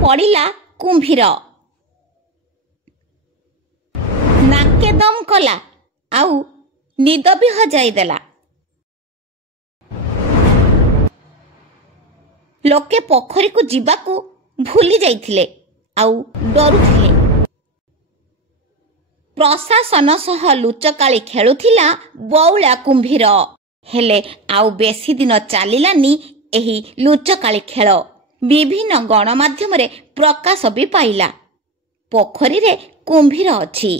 पड़िला कुंभीर। नाके दम कला आउ निद भी हजाई देला। लोके पोखरी को जीवाकू भूली जाइथिले आउ डरुथिले। प्रशासन सह लुचकाली खेलुथिला बौला कुंभीर। हेले आउ बेसी दिन चलिलानी एही लुचकाली खेल। विभिन्न गणमाध्यम रे प्रकाश भी पाइला पोखरी रे कुंभीर अछि।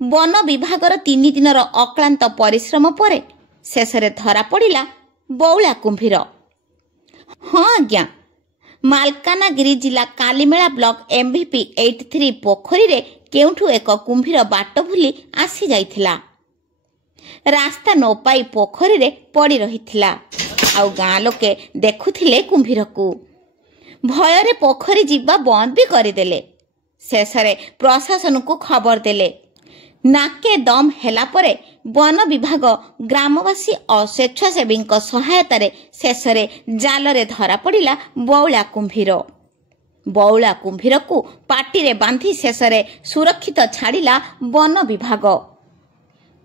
वन विभागर 3 दिनर अक्लांत परिश्रम परे शेषरे धरा पड़िला बौला कुंभीर। हाँ आज्ञा, मालकानगिरी जिला कालीमेला ब्लॉक MVP 83 पोखरी रे केउठू एक कुंभीर बाट भूली आसी जाइथिला। रास्ता न पाई पोखरी रे पड़ी रहिथिला आउ गाँ लोके देखुथिले कुंभीर को। भୟରେ पोखरी जीवा बंद भी करदेले। शेषरे प्रशासन को खबर देले। नाके दम हेला परे वन विभाग ग्रामवासी और स्वेच्छासेवी सहायता शेषरे जाल रे धरा पड़िला बौला कुंभीर। बौला कुंभीर को पाटी रे बांधी शेषरे सुरक्षित छाड़िला वन विभाग।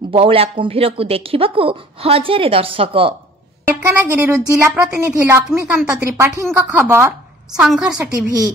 बौला कुंभीर को देखिबाकू हजारे दर्शक। मालकानगिरी जिला प्रतिनिधि लक्ष्मीकांत त्रिपाठी खबर, संघर्ष टीवी।